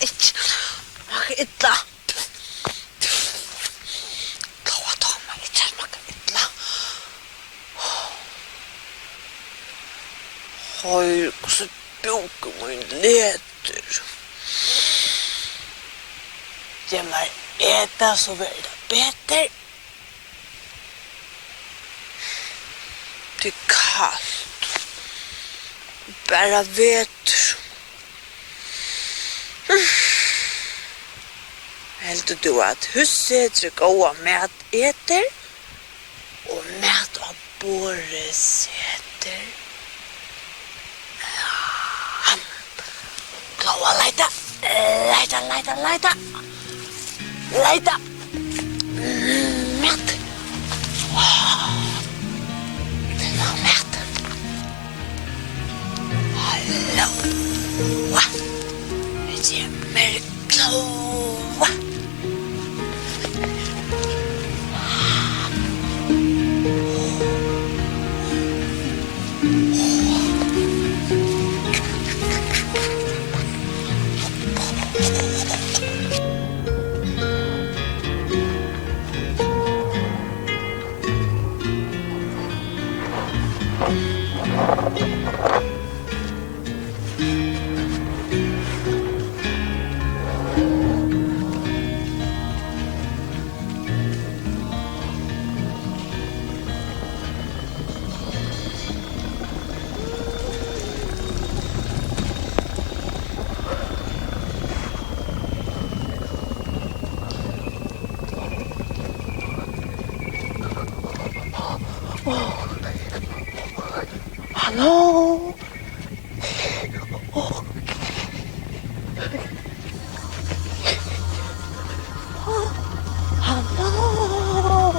ikke. Smaker illa. Glóa, ta meg ikke. Smaker illa. Høyr, hvordan boken min leter. Det må äta så blir det bättre. Det är kallt. Bara veter. Helt du att huset är goda mat äter och mat av borres äter. Glóa, leita. Leita. Mat. Mat. Hallå. Det kommer Glóa. Hallå. Hallå.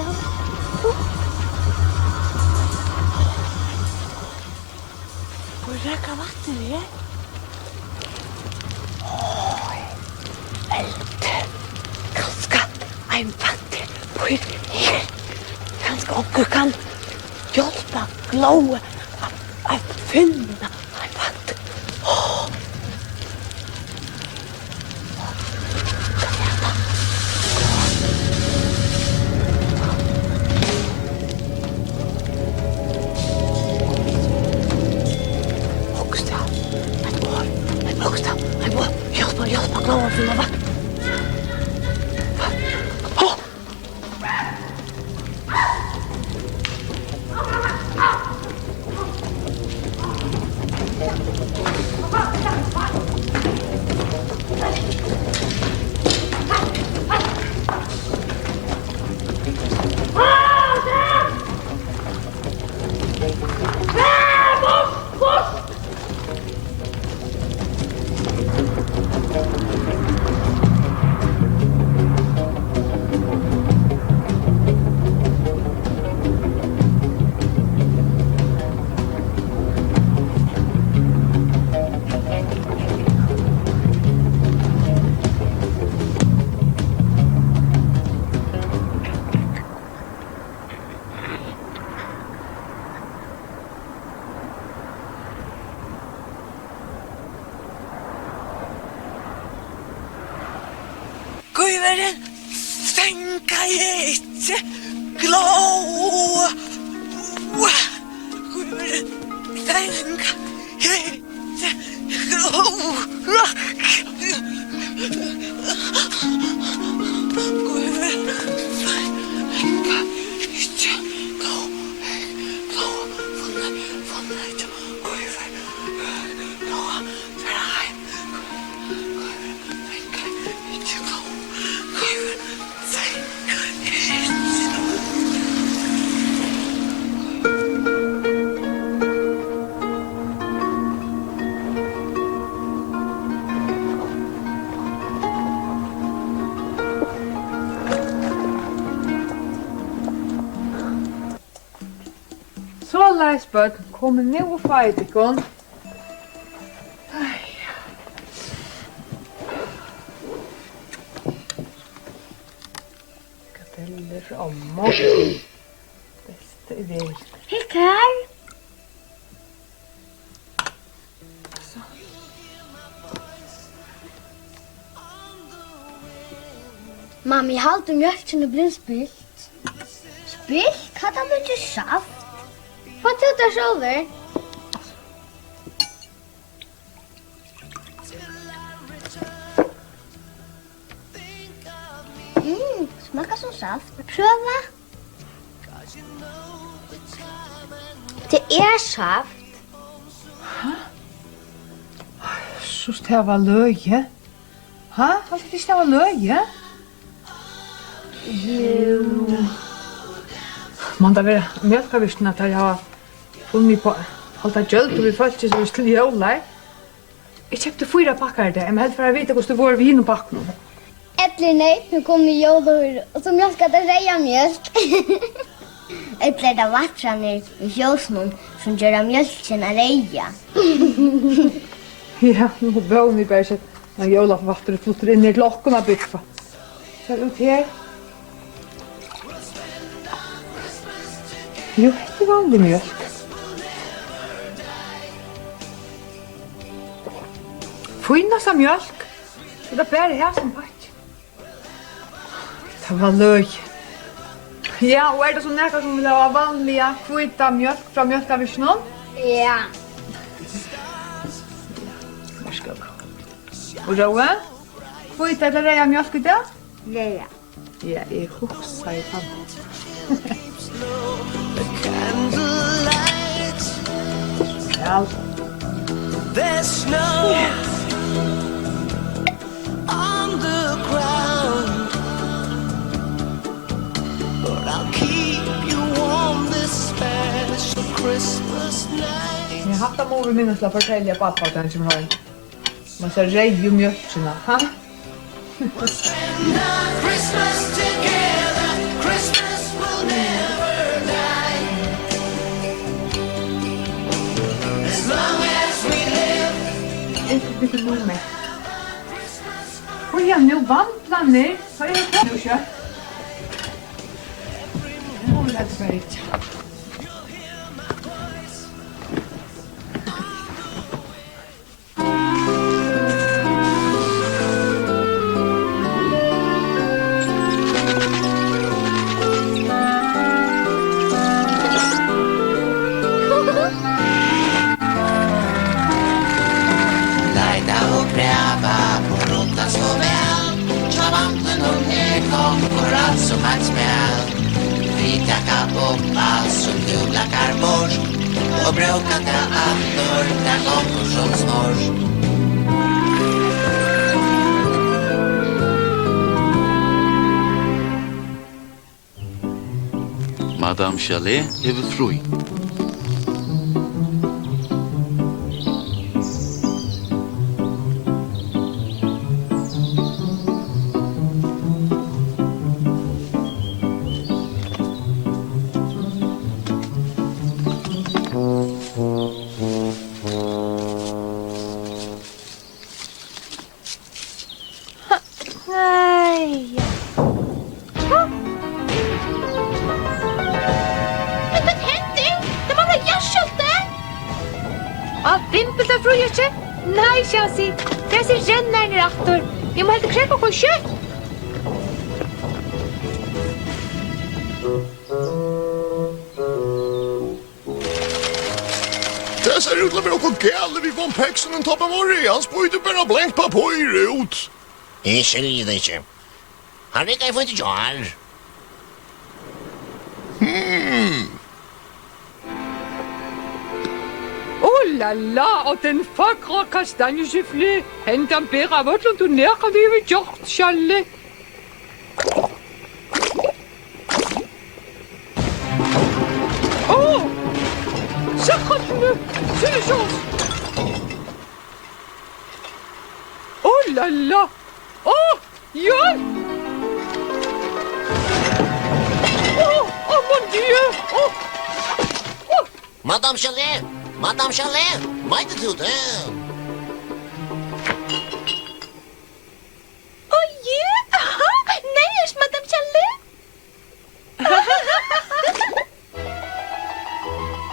Får jag räcka vatten igen? Ganska en vatten på er. Ganska onkel kan hjälpa Glóa att finna en vatten. Hjälpa Glóa att finna vatten. Guiveren, tänka inte, Glóa. Guiveren, tänka inte, Glóa. Guiveren, tänka inte, Glóa. Fånga inte, Guiveren. Glóa, fara hem. Guiveren, tänka inte, Glóa. Så läsböt kommer nu och fightikon. Kateller från Morsi. Bästa idé. Hickar. Så. Mamma, jeg halte mjölkene blir spilt. Spilt? Hva da blir det saft? Hva tog det sjølver? Smakar som saft. Prøva. Det saft. Så det var løye. Hæ? Alt det ikke var løye? Jo. Man da være mjölkavirsten at jeg har funnet på alt det gjølt, og vi følte ikke så vi skulle gjøre. Jeg kjøpte 4 pakker det, men helt for å vite hvordan det var vin og pakken. Eller nej, nu kommer jordhur och så mjölkar det reja mjölk. Eller det vattrar ner i fjösmån som gör mjölken reja. Ja, nu bør ni bare sett når jólavatteret flytter inn i lokkene av bytfa. Ser ut her. Jo, det er vanlig mjölk. Finnes av mjölk. Det er bare her som pakk. Det var løy. Ja, og det så nærkere som vil ha vanlige kvita mjölk fra mjölkavirsen? Ja. Varsågod. Og Råe? Kvita eller reia mjölk i det? Reja. Ja, jeg husker i fann. Ja. There's snow on the ground, but I'll keep you warm this special Christmas night. Jeg har hatt må vi minnes til å fortelle pappa den som har man ser reie mjölkene, ha? Spend our Christmas together, Christmas will never die. As long as we live. Ikke bytte noe med. Hvor er nå vannplaner? Hva er det på nå, kjøtt? Nå vil jeg bare ikke. Leida och gräva på rotta så väl. Ta vatten och akkurat som ett smäll. Fritjacka poppa som julakar borst. Och brukade attor där gånger som snorst. Madame Chalet hevur frí. Nej. Men vad hände? Det var något hjärtskjulte. Ja, vimpelt av frøyerste? Nei, Kjasi. Det er sin renner ned aktor. Jeg må helt krekke på kjøtt. Det ser ut til å være noe gale vi von Peksen og Toppa Morri. Han spøyde bare blankt papir ut. Jeg skiljer det ikke. Han rikker jeg for ikke jar. Oh la la, og den fagre kastanjeskyfle. Hent han bedre av ødlund og nærker vi ved gjort, Challe. Åh! Sakratene! Sylesjås! Oh la la! Åh! Hjelp! Åh, mon Dieu! Åh! Madame Chalet! Madame Chalet! Meide du det? Åh, ja! Nei, er Madame Chalet?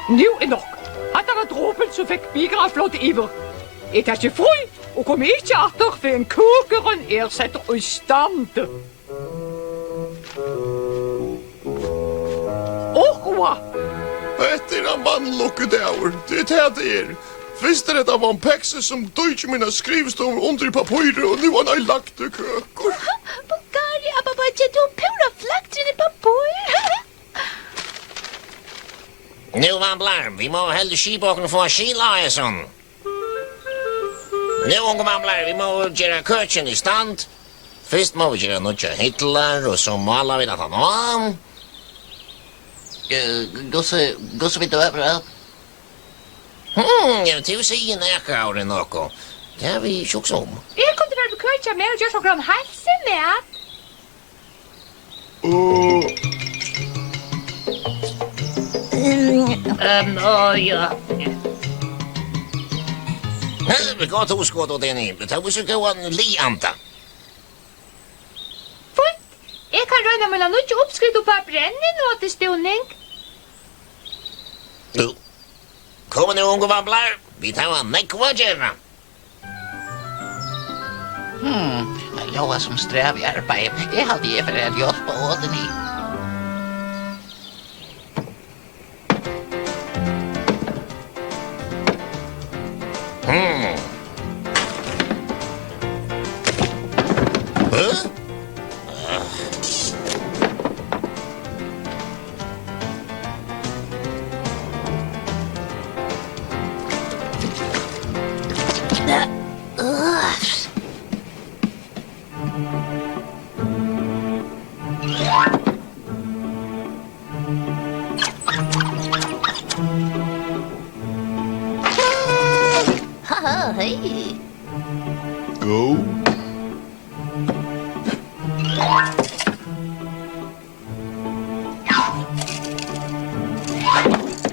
Nu er nok. At der dråpen som fikk bigre flott iver. Jeg tar ikke fri, og kommer ikke atter for en kokeren ersetter i stand. Åh, Etter en mannlokkedaur, det er. Først er det var en pekse som døyde mina skrivstov under i papiret, og nu har jeg lagt det køkker. Bulgaria, babaja, du pura flakter i papur. Nu vamblar, vi må hellre skibåken få skila sånn. Nu unge vamblar, vi må gjøre køkken i stand. Først må vi gjøre noe hitler, og så maler vi det han om. Gosse vi överallt. Jeg vil si en ekkaure noe. Det har vi sjuks om. Jeg kom til å være på køtja med og gjøre så grann halse med. Ja. Vi går to skått åt en i. Det tar vi så gå en lianta. Fort, jeg kan røyne mellom noe oppskritt og bare brenne noe til ståning. Nu. Kom nu unge vamblar. Vi tar en nekva gjerne. Jag som sträv i arbeid. Jeg hadde jeg for at jeg på åten i. Hej. Go.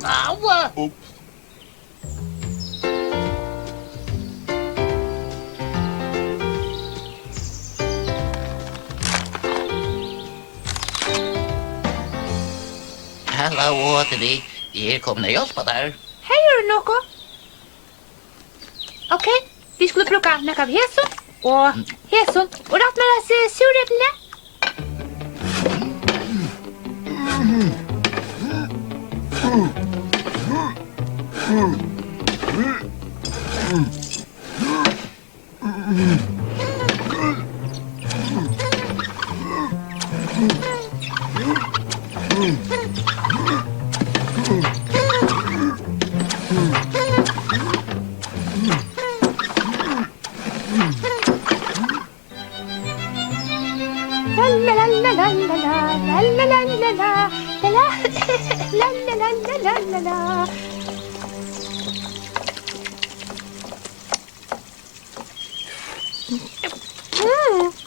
Aua. Upp. Hallå åter vi. Jeg kommer att hjälpa där. Hej, är det något? Okej, vi skulle plocka några av hässon och hässon och rätt med oss surräpplene.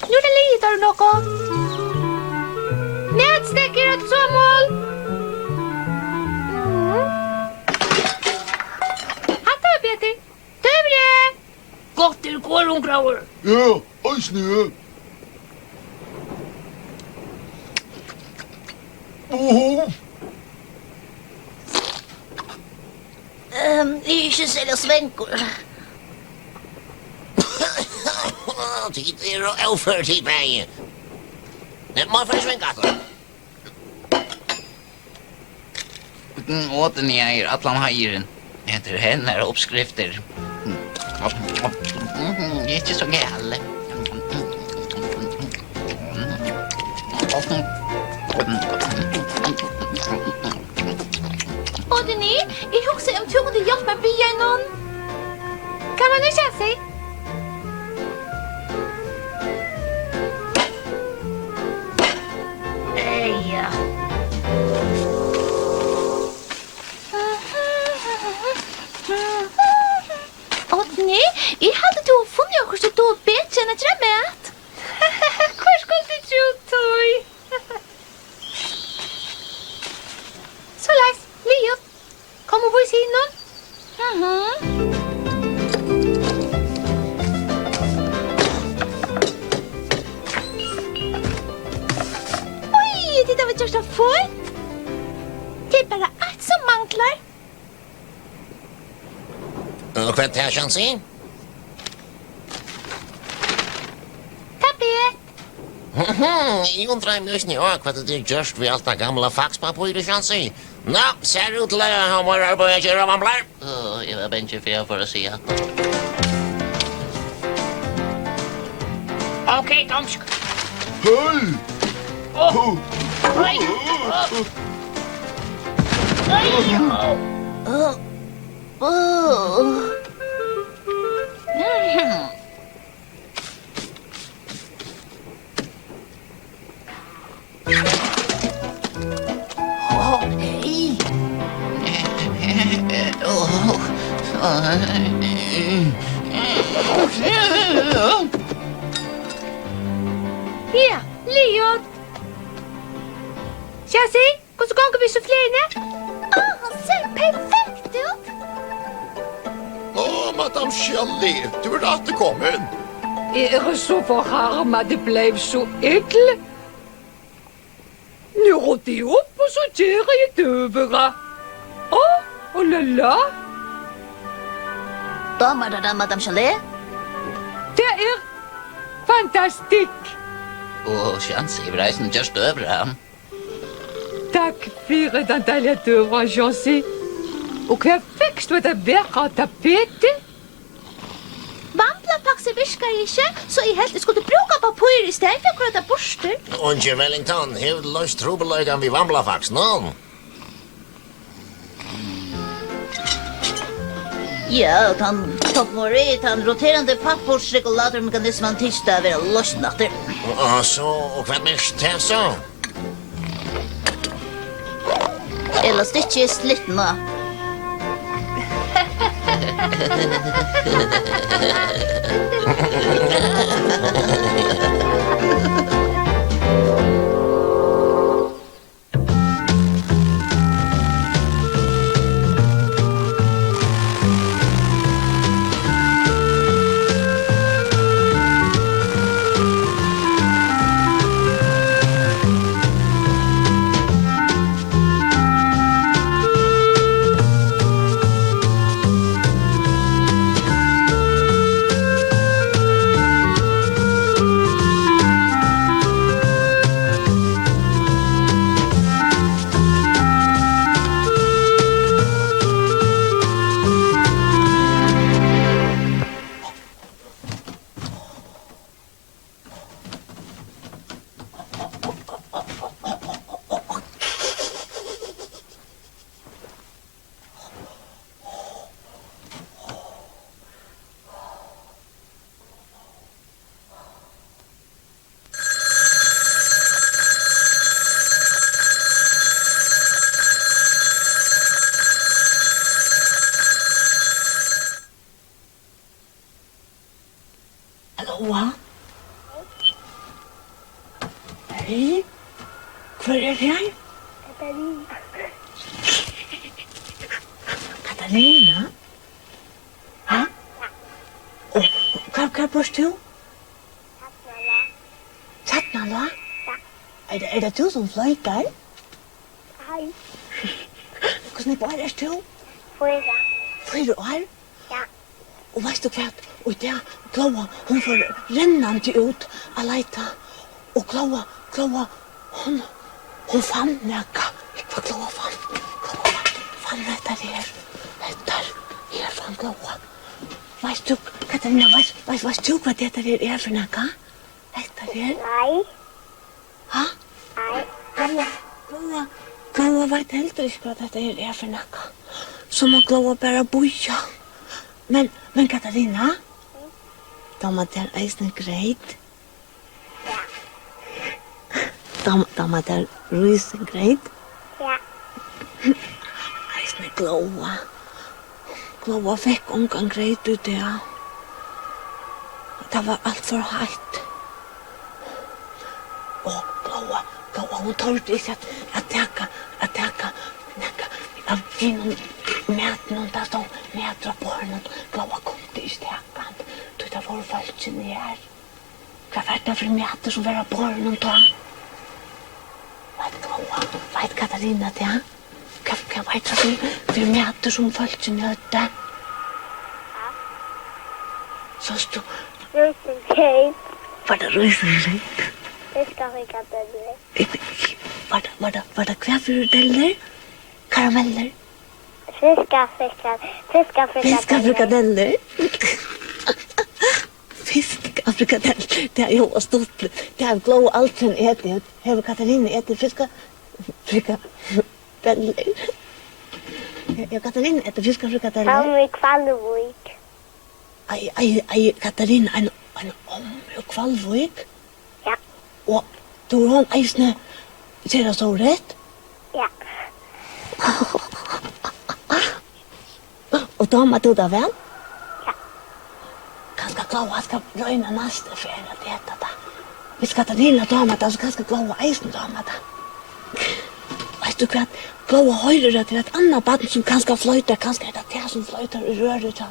Nu är det lite av något. Nätstäcker ett såmål. Hatta, Peter. Töbre. Gott det går, ungraur. Ja, oj snö. Det är inte sälja svänkor. Tid er og overført i meg. Det må forsvinne. Åten jag är allan hajren. Efter henne är uppskrifter. Det är inte så gäll. Och det ni, jag också om tog det hjälp med byen någon. Kan man inte säga? Ja. Och nej, jag hade då funnit jag kanske då bättre än att drömma att. Hur skulle du tro toy? Så läs, Leo. Kom och bort in någon. Oj, det där var just så fort. Det är bara allt som manglar. Og hva tar han si? Tappet. Jeg undrer meg just nu hva det er gjørst ved alt det gamle faxpapiret, kjansi. Nå, ser ut til å ha mer arbeid å gjøre, man blir. Jeg var bensje for å si at. Ok, dansk. Hej! Ja, Leon. Chelsea, hvordan ganger vi så flere? Han ser perfekt ut. Madame Chalet, du er atterkommen. Jeg er så forharmet, det ble så ekle. Nu rådde jeg opp, og så gjør jeg døvere. La la. Damer det, Madame Chalet? Det er fantastisk. Kjansi, vi reisen gjørst over. Takk for den deilige døra, Chelsea. Og hva fikk du det verre tapetet? Vamplapakse virker ikke, så jeg helt skulle bruke papir i stedet for å krøte borster. Unge Wellington, har du løst trobeløygan vi vamlafax, nå? Ja, han roterende pappersregulatormekanismen tirsdag være løsnatter. Og hva mest det så? Elastikk er slitt nå. Glóa? Hei? Hvor er jeg? Katarina. Katarina? Hæ? Og hva bor du? Tjatnala? Er det du som fløyter? Hei. Hvordan bare er du? 4 år? Ja. Og veist du hva? Og det Glóa, hun får rennende ut av leita. Og Glóa, hun fann neka. Hva Glóa fann? Glóa fann dette her. Dette her fann Glóa. Veist du, Katarina, veist du hva dette her er for neka? Dette her? Nei. Hæ? Nei. Glóa vet heller ikke hva dette her er for neka. Så må Glóa bare boja. Men Katarina, da må det eisne greit. Da må det rysen greit. Ja. Eisne Glóa. Glóa fikk omgang greit ut det. Det var alt for heitt. Og Glóa, hun torde ikke at teka av hinnom maten og der stod mater på henne. Glóa kom til i stekan. Du da var falskjen i her. Hva var det for mater som var på henne da? Vet Katarina det? Hva var det for mater som falskjen i høtte? Så stod... Rosenkreit. Var det rosenkreit? Fiskafrikadeller. Var det kvällfrikadeller? Karameller? Fiskafrikadeller? Fiskafrikadeller. Det är ju stort. Det är Glóa alltid ätit. Har Katarina ätit fiskafrikadeller? Jag Katarina äter fiskafrikadeller. Han är Kvalvik. Ai, Katarina, en och Kvalvik. Ja. Och du har eisne, ser det så rätt? Ja. Och damer du det väl? Ja. Kanske Glóa ska röjna nästa för att äta det. Vi ska ta dina damer där, så kanske Glóa eisne damer där. Vet du vad? Glóa høyrer at det er et annet barn som kanskje fløyter, kanskje er det som fløyter i røret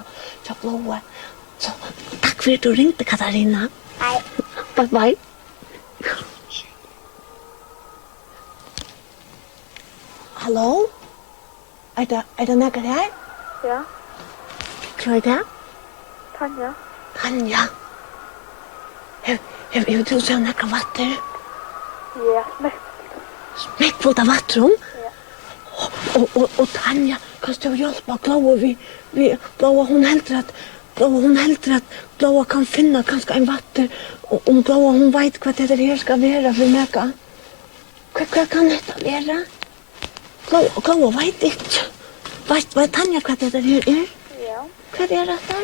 til Glóa. Så takk for at du ringte, Katarina. Hej. Bye. Hallo? Er det noe her? Ja. Hva er det? Tanja. Tanja. Har du sett noe vatter? Ja, Smekkfullt av vattrum? Og Tanja, kan du hjelpe Glóa? Glóa, hun helter at Glóa kan finne kanskje en vatter. Og om Glóa, hun vet hva det her skal være for meg. Hva kan dette være? Glóa vet ikke. Vet Tanja hva det her er? Ja. Hva er dette?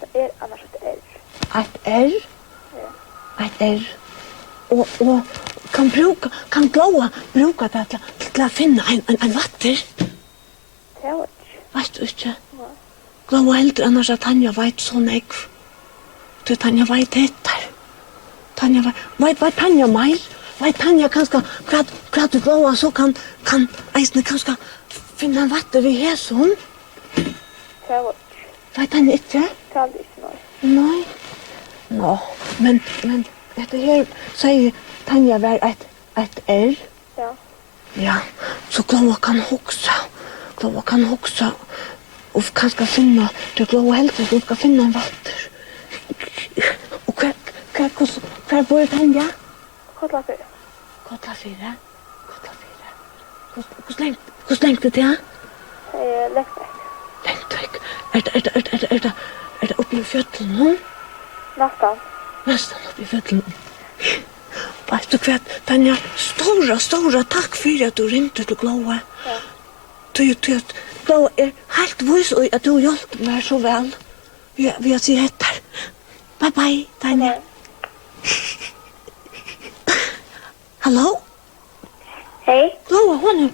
Det er annars et R. Et R? Ja. Et R. Og kan Glóa bruka det til å finne en vatter? Det var ikke. Vet du ikke? Glóa heldur annars at Tanja veit så nekv. Du, Tanja veit etter. Tanja veit Tanja meir? Veit Tanja kanskje hva du Glóa så kan eisne kanskje finne en vatter i hæsson? Det var ikke. Veit Tanja ikke? Det var ikke noe. Nei. Nå, men dette her sier Tanja var et R. Ja. Ja, så Glóa kan hugsa. Glóa kan hugsa og kanskje finne, det Glóa helst at hun skal finne en vatter. Og hva bor Tanja? Kotlafyr. Kotlafyr. Hvor lengt det til? Lektvek. Lektvek. Er det oppe i fjøtlen nå? Nästan uppe i fjøtlen. Vet du hva, Tanja, stora takk for at du ringte til Glóa. Ja. Glóa er helt vis og at du hjelper meg så vel. Vi har sier etter. Bye, Tanja. Hallo? Hej. Glóa, hon er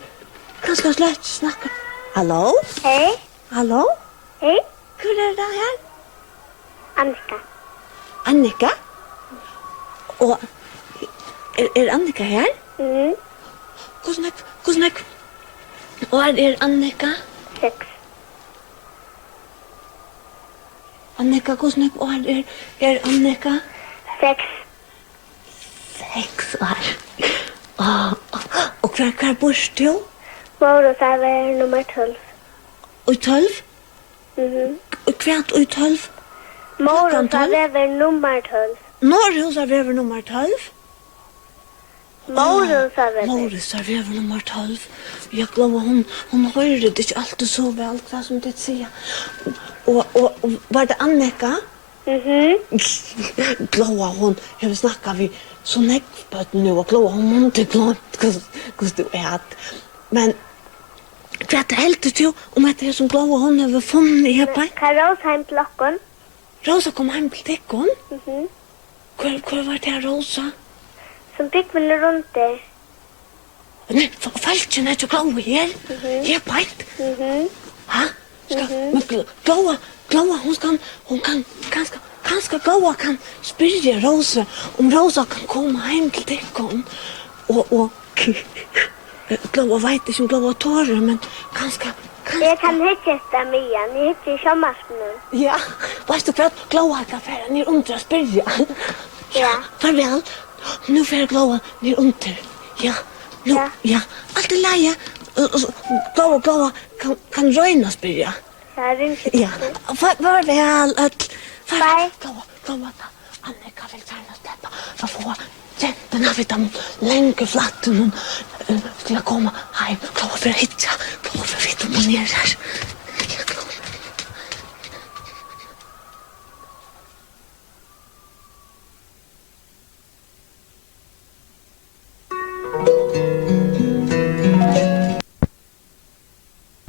kanskje slett snakke. Hallo? Hej. Hallo? Hej. Hvor er det her? Annika. Annika? Og er Annika her? Mhm. Hvordan og er Annika? 6. Annika, hvordan og er Annika? 6. 6 år. Og hver bor du? Morus er nummer 12. Og 12? Mhm. Og hver og 12? Morus er nummer 12. Norhus er vever nummer 12? Morus er Morus er vever nummer 12. Jeg Glóa, hun hører det ikke alltid så vel, hva som det sier. Og var det Annika? Mhm. Glóa, hun har snakket vi så nekvbøtt nu, og Glóa, hun måtte glemt hvordan du er. Men hva er det heldig til om at det som Glóa, hun har funnet i heppe? Kan Rosa hjem til dere? Rosa kom hjem til dekken? Mhm. Hvor var det Rosa? Som fikk meg rundt det. Nej, falschen är ju Glóa här. Jag vet. Ha? Men Glóa, hon kan kanske Glóa kan spyrja Rosa om Rosa kan komma hem till dekken. Och Glóa vet inte om Glóa tårar, men kanske. Jag kan hitta Mia, ni hittar i sommarspnön. Ja, vet du vad? Glóa kan färra ner under och spyrja. Ja. Farväl. Nu färra Glóa ner under. Ja. Nu, ja. Allt är läge. Glóa kan röjna spyrja. Ja. Farväl. Bye. Glóa. Annika vill gärna släppa. För få Den har vi dem länge flatten till att komma hem. Glóa för hitcha. Glóa för hitta på ner här.